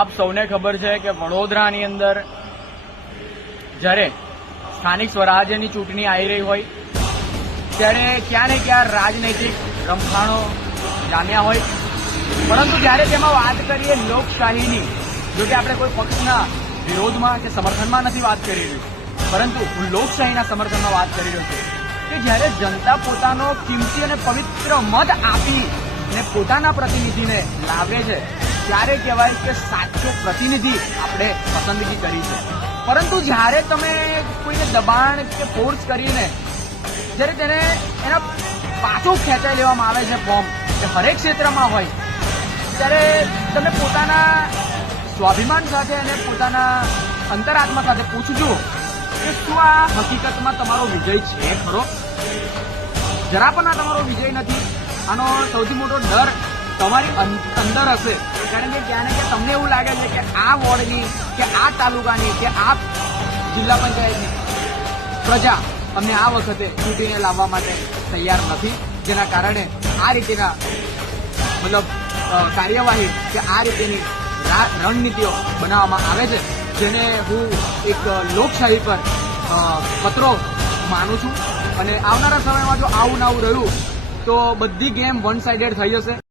આપ સૌને ખબર છે કે વડોદરાની અંદર જ્યારે સ્થાનિક સ્વરાજ્યની ચૂંટણી આવી રહી હોય ત્યારે ક્યાં ને ક્યાં રાજનૈતિક રમખાણો જામ્યા હોય, પરંતુ જ્યારે તેમાં વાત કરીએ લોકશાહીની, જો કે આપણે કોઈ પક્ષના વિરોધમાં કે સમર્થનમાં નથી વાત કરી રહી, પરંતુ હું લોકશાહીના સમર્થનમાં વાત કરી રહ્યો છું કે જ્યારે જનતા પોતાનો કિંમતી અને પવિત્ર મત આપી અને પોતાના પ્રતિનિધિને લાવે છે ત્યારે કહેવાય કે સાચો પ્રતિનિધિ આપણે પસંદગી કરી છે. પરંતુ જ્યારે તમે કોઈને દબાણ કે ફોર્સ કરીને જ્યારે તેને એના પાછું ખેંચાઈ લેવામાં આવે છે ફોર્મ, કે હરેક ક્ષેત્રમાં હોય, ત્યારે તમે પોતાના સ્વાભિમાન સાથે અને પોતાના અંતરાત્મા સાથે પૂછજો કે શું આ હકીકતમાં તમારો વિજય છે ખરો? જરા પણ આ તમારો વિજય નથી. આનો સૌથી મોટો ડર તમારી અંદર હશે, કારણ કે ક્યાં ને ક્યાં તમને એવું લાગે છે કે આ વોર્ડની કે આ તાલુકાની કે આ જિલ્લા પંચાયતની પ્રજા અમને આ વખતે ચૂંટીને લાવવા માટે તૈયાર નથી, જેના કારણે આ રીતેના કાર્યવાહી કે આ રીતેની રણનીતિઓ બનાવવામાં આવે છે, જેને હું એક લોકશાહી પર ખતરો માનું છું. અને આવનારા સમયમાં જો આવું ને આવું રહ્યું તો બધી ગેમ વન સાઇડેડ થઈ જશે.